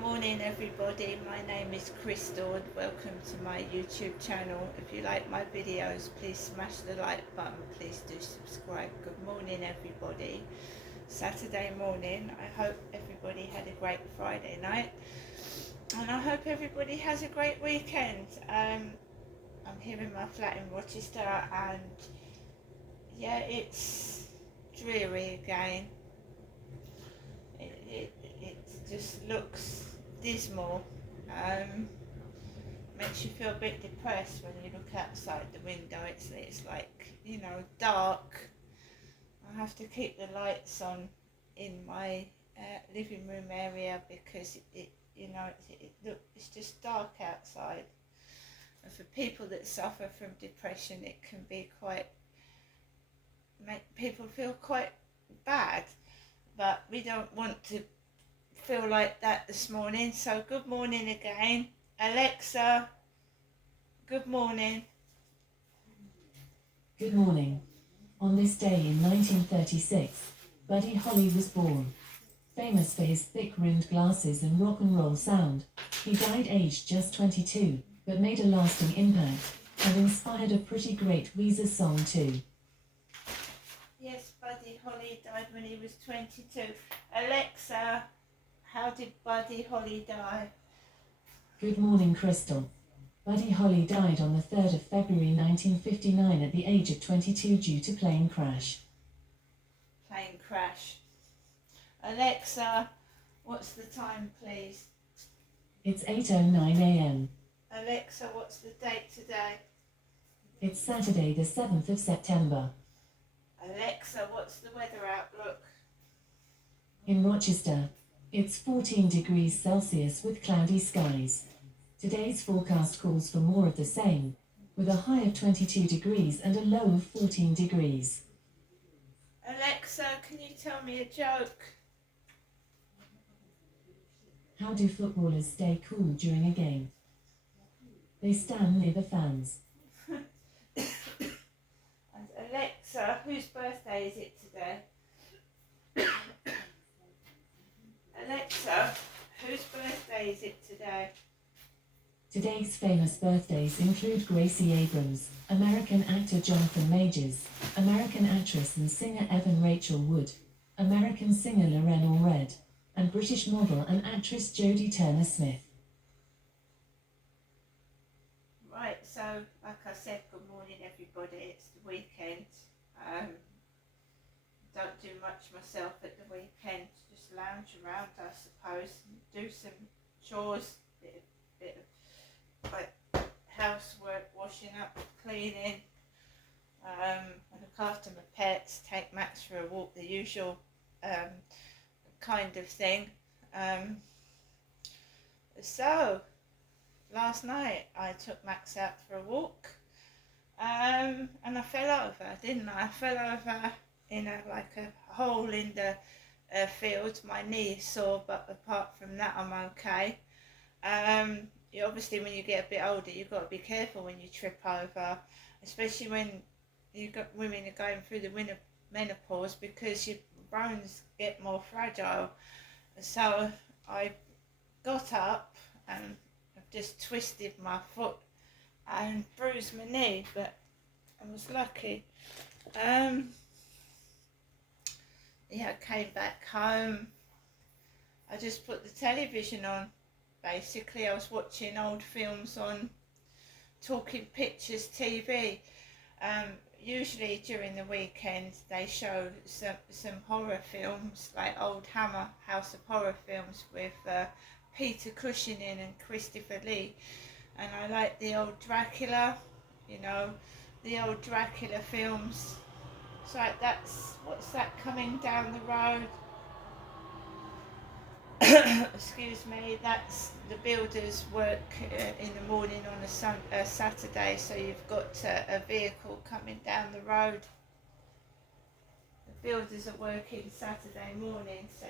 Morning everybody, my name is Crystal and welcome to my YouTube channel. If you like my videos, please smash the like button, please do subscribe. Good morning everybody. Saturday morning, I hope everybody had a great Friday night and I hope everybody has a great weekend. I'm here in my flat in Rochester and yeah, it's dreary again. It just looks dismal. Makes you feel a bit depressed when you look outside the window. It's like, dark. I have to keep the lights on in my living room area because it's just dark outside. And for people that suffer from depression, it can be make people feel quite bad. But we don't want to feel like that this morning. So good morning again. Alexa, good morning. Good morning. On this day in 1936, Buddy Holly was born. Famous for his thick-rimmed glasses and rock and roll sound, he died aged just 22, but made a lasting impact, and inspired a pretty great Weezer song too. Yes, Buddy Holly died when he was 22. Alexa, how did Buddy Holly die? Good morning, Crystal. Buddy Holly died on the 3rd of February 1959 at the age of 22 due to plane crash. Plane crash. Alexa, what's the time, please? It's 8:09 a.m. Alexa, what's the date today? It's Saturday the 7th of September. Alexa, what's the weather outlook? In Rochester, it's 14 degrees Celsius with cloudy skies. Today's forecast calls for more of the same, with a high of 22 degrees and a low of 14 degrees. Alexa, can you tell me a joke? How do footballers stay cool during a game? They stand near the fans. And Alexa, whose birthday is it today? Alexa, whose birthday is it today? Today's famous birthdays include Gracie Abrams, American actor Jonathan Majors, American actress and singer Evan Rachel Wood, American singer Lorraine Allred, and British model and actress Jodie Turner-Smith. Right, so like I said, good morning everybody. It's the weekend. Don't do much myself at the weekend. Just lounge around, I suppose, and do some chores, bit of like housework, washing up, cleaning. I look after my pets, take Max for a walk, the usual kind of thing. So last night I took Max out for a walk, and I fell over, didn't I? I fell over in a hole in the field. My knee is sore, but apart from that I'm okay. Obviously when you get a bit older you've got to be careful when you trip over, especially when women are going through the menopause, because your bones get more fragile. So I got up and I've just twisted my foot and bruised my knee, but I was lucky. I came back home. I just put the television on. Basically, I was watching old films on Talking Pictures TV. Usually during the weekend they show some horror films, like old Hammer House of Horror films with Peter Cushing in and Christopher Lee. And I like the old Dracula, the old Dracula films. So what's that coming down the road? Excuse me, that's the builders work in the morning on a Saturday, so you've got a vehicle coming down the road. The builders are working Saturday morning, so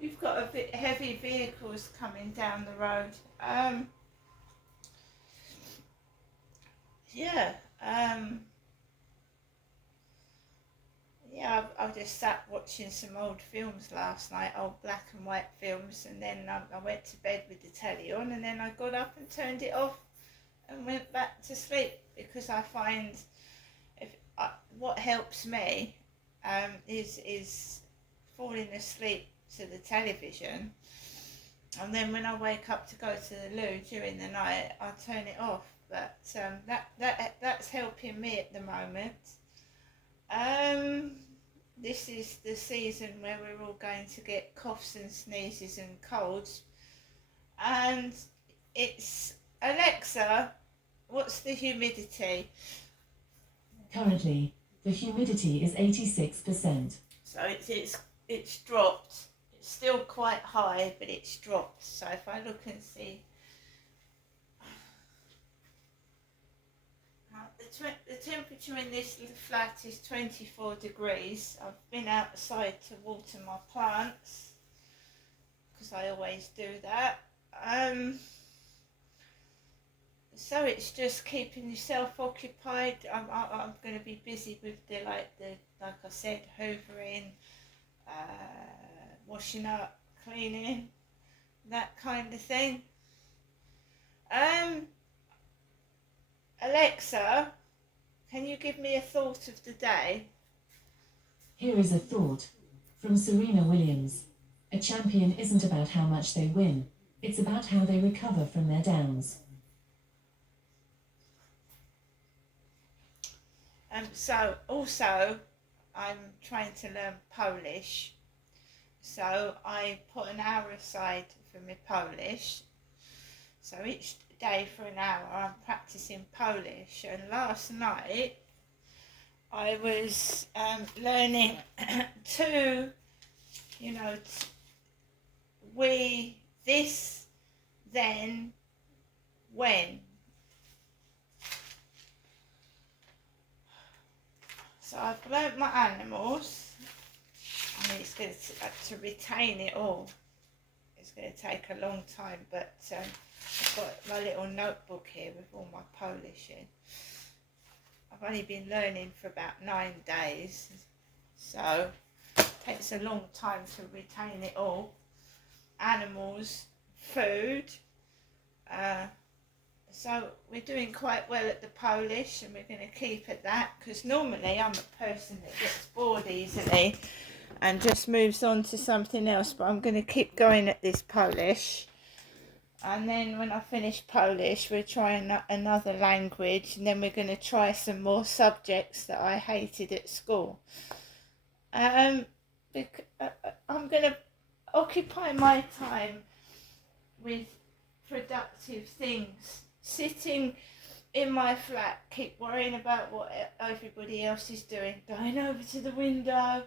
you've got a bit heavy vehicles coming down the road. yeah, I just sat watching some old films last night, old black and white films, and then I went to bed with the telly on, and then I got up and turned it off and went back to sleep, because I find what helps me is falling asleep to the television, and then when I wake up to go to the loo during the night, I turn it off. But that's helping me at the moment. Um, this is the season where we're all going to get coughs and sneezes and colds, and it's Alexa, what's the humidity? Currently, the humidity is 86%. So it's dropped. It's still quite high, but it's dropped. So if I look and see, the temperature in this flat is 24 degrees. I've been outside to water my plants, because I always do that. So it's just keeping yourself occupied. I'm going to be busy with like I said, hoovering, washing up, cleaning, that kind of thing. Alexa, can you give me a thought of the day? Here is a thought from Serena Williams. A champion isn't about how much they win, it's about how they recover from their downs. So also, I'm trying to learn Polish. So I put an hour aside for my Polish. So each day for an hour I'm practicing Polish. And last night I was learning to, we, this, then, when. So I've learnt my animals. I mean, it's going to retain it all. It's going to take a long time, but I've got my little notebook here with all my Polish in. I've only been learning for about 9 days, so it takes a long time to retain it all. Animals, food. So we're doing quite well at the Polish, and we're going to keep at that, because normally I'm a person that gets bored easily and just moves on to something else, but I'm going to keep going at this Polish. And then when I finish Polish, we're trying another language, and then we're going to try some more subjects that I hated at school. I'm going to occupy my time with productive things. Sitting in my flat, keep worrying about what everybody else is doing, going over to the window,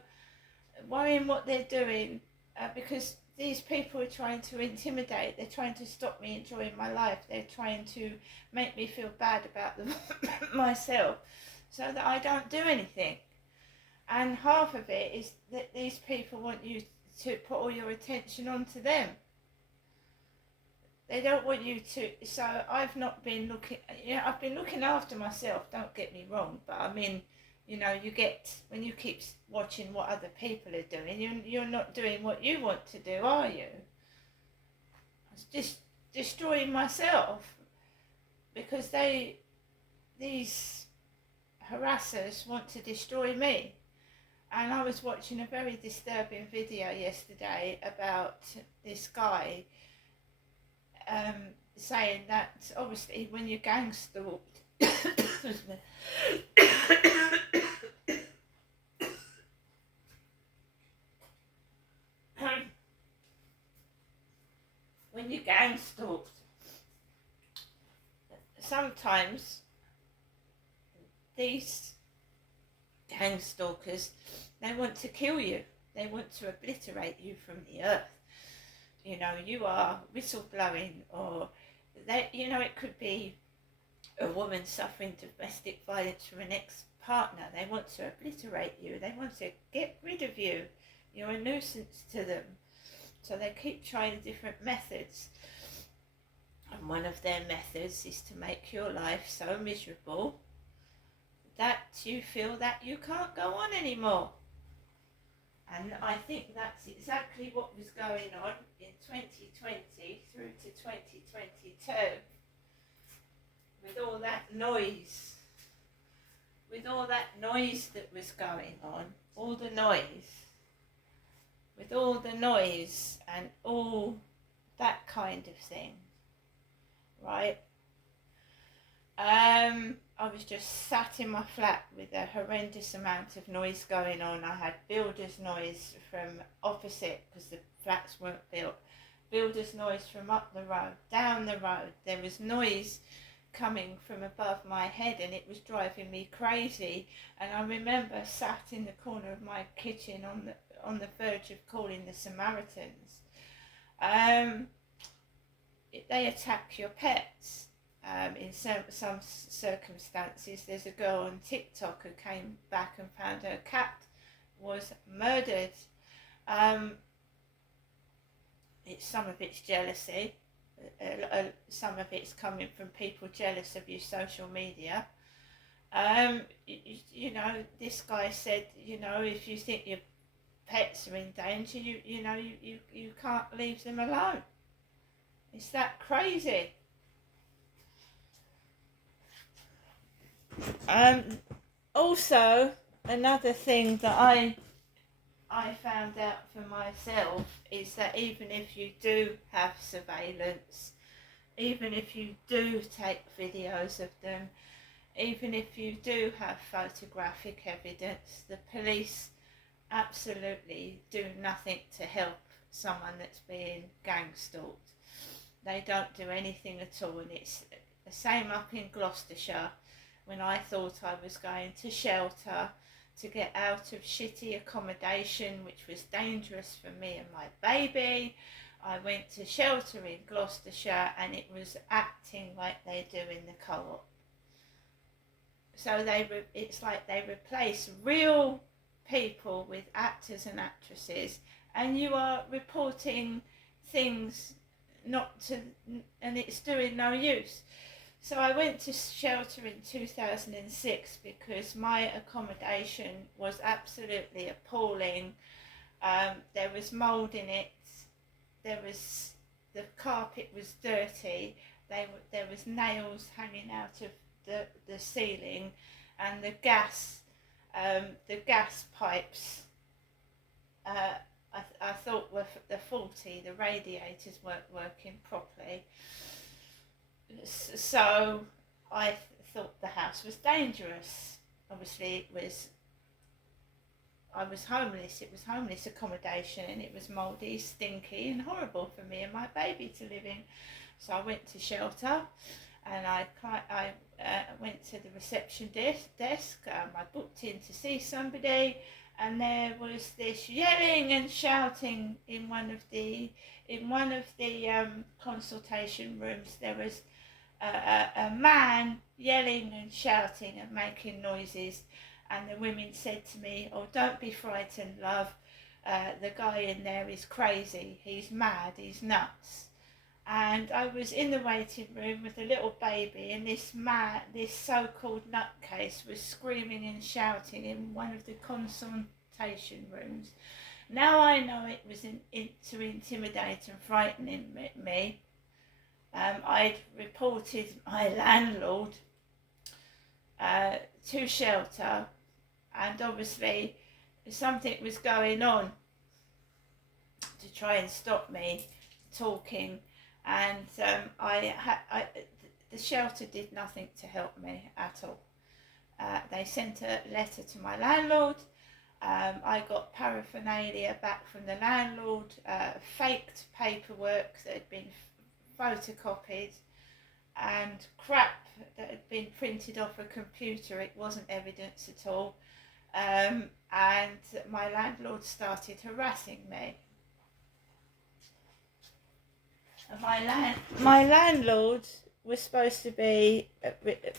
worrying what they're doing, because these people are trying to intimidate, they're trying to stop me enjoying my life, they're trying to make me feel bad about myself, so that I don't do anything. And half of it is that these people want you to put all your attention onto them. They don't want you to, so I've not been looking, I've been looking after myself, don't get me wrong, but I mean, you get, when you keep watching what other people are doing, you're not doing what you want to do, are you? It's just destroying myself, because these harassers want to destroy me. And I was watching a very disturbing video yesterday about this guy saying that obviously when you're gang stalked, when you're gang stalked, sometimes these gang stalkers, they want to kill you, they want to obliterate you from the earth. You are whistleblowing, or that, it could be a woman suffering domestic violence from an ex-partner. They want to obliterate you, they want to get rid of you, you're a nuisance to them. So they keep trying different methods, and one of their methods is to make your life so miserable that you feel that you can't go on anymore. And I think that's exactly what was going on in 2020 through to 2022 with all that noise. With all that noise that was going on, all the noise, with all the noise and all that kind of thing, right? I was just sat in my flat with a horrendous amount of noise going on. I had builder's noise from opposite because the flats weren't built. Builder's noise from up the road, down the road. There was noise coming from above my head and it was driving me crazy. And I remember sat in the corner of my kitchen on the verge of calling the Samaritans. They attack your pets. In some circumstances, there's a girl on TikTok who came back and found her cat was murdered. Some of it's jealousy. Some of it's coming from people jealous of your social media. You know, this guy said, you know, if you think your pets are in danger, you can't leave them alone. It's that crazy. Also, another thing that I found out for myself is that even if you do have surveillance, even if you do take videos of them, even if you do have photographic evidence, the police absolutely do nothing to help someone that's being gang stalked. They don't do anything at all, and it's the same up in Gloucestershire. When I thought I was going to shelter to get out of shitty accommodation, which was dangerous for me and my baby, I went to shelter in Gloucestershire and it was acting like they do in the co-op. So it's like they replace real people with actors and actresses, and you are reporting things and it's doing no use. So I went to shelter in 2006 because my accommodation was absolutely appalling. There was mould in it. The carpet was dirty. There was nails hanging out of the ceiling, and the gas pipes. I thought were faulty. The radiators weren't working properly. So I thought the house was dangerous. Obviously I was homeless. It was homeless accommodation and it was mouldy, stinky and horrible for me and my baby to live in. So I went to shelter and I went to the reception desk. I booked in to see somebody, and there was this yelling and shouting in one of the consultation rooms. There was a man yelling and shouting and making noises, and the women said to me, "Oh, don't be frightened, love. The guy in there is crazy. He's mad. He's nuts." And I was in the waiting room with a little baby, and this so-called nutcase was screaming and shouting in one of the consultation rooms. Now I know it was to intimidate and frighten me. I'd reported my landlord to shelter, and obviously something was going on to try and stop me talking, and the shelter did nothing to help me at all. They sent a letter to my landlord. I got paraphernalia back from the landlord, faked paperwork that had been photocopied, and crap that had been printed off a computer. It wasn't evidence at all. And my landlord started harassing me. My landlord was supposed to be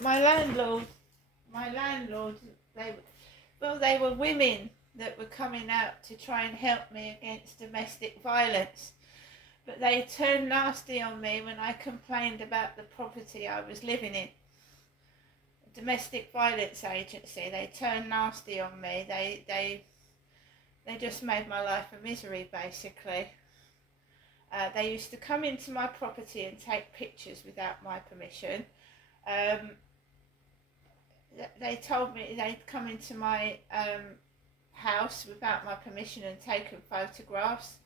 my landlord. They were women that were coming out to try and help me against domestic violence, but they turned nasty on me when I complained about the property I was living in. Domestic violence agency. They turned nasty on me. They they just made my life a misery, basically. They used to come into my property and take pictures without my permission. They told me they'd come into my house without my permission and taken photographs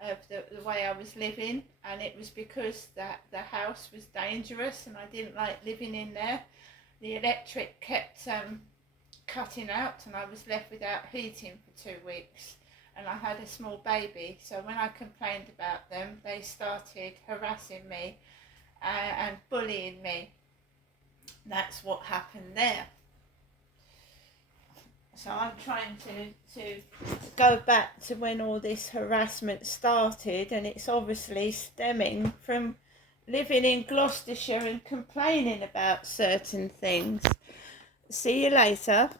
of the way I was living, and it was because the house was dangerous and I didn't like living in there. The electric kept cutting out and I was left without heating for 2 weeks, and I had a small baby, so when I complained about them they started harassing me and bullying me. That's what happened there. So I'm trying to go back to when all this harassment started, and it's obviously stemming from living in Gloucestershire and complaining about certain things. See you later.